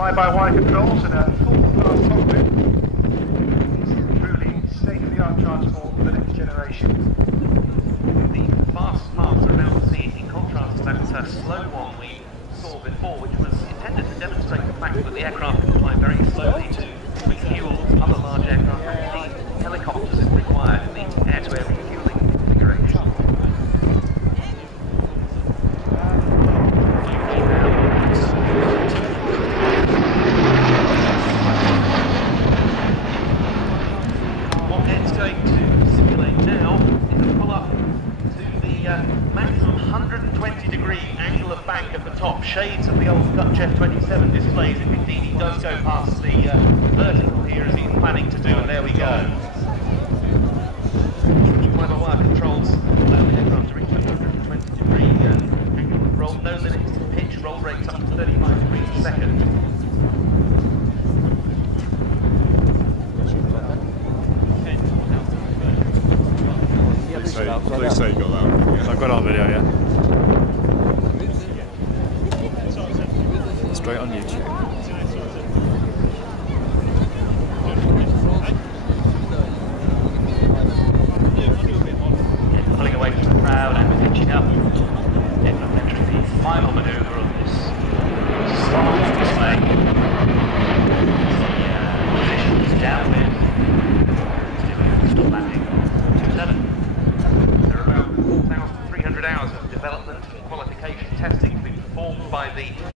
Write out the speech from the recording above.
fly-by-wire controls and a full-class cockpit. Truly state-of-the-art transport for the next generation. The fast parts are about to see, in contrast to that slow one we saw before, which was intended to demonstrate the fact that the aircraft can fly very slowly to refuel other large aircraft and indeed helicopters if required in the air-to-air refueling configuration. What it's going to simulate now is a pull up to the maximum 120-degree angle of bank at the top, shades of the old Dutch F-27 displays, if indeed he does go past the vertical here as he's planning to do, and there we go. Fly-by-wire controls allow the aircraft to reach 120-degree angle of roll, no limits to pitch, roll rates up to 35 degrees a second. Please say you got that. I've got it on video, yeah. Straight on YouTube.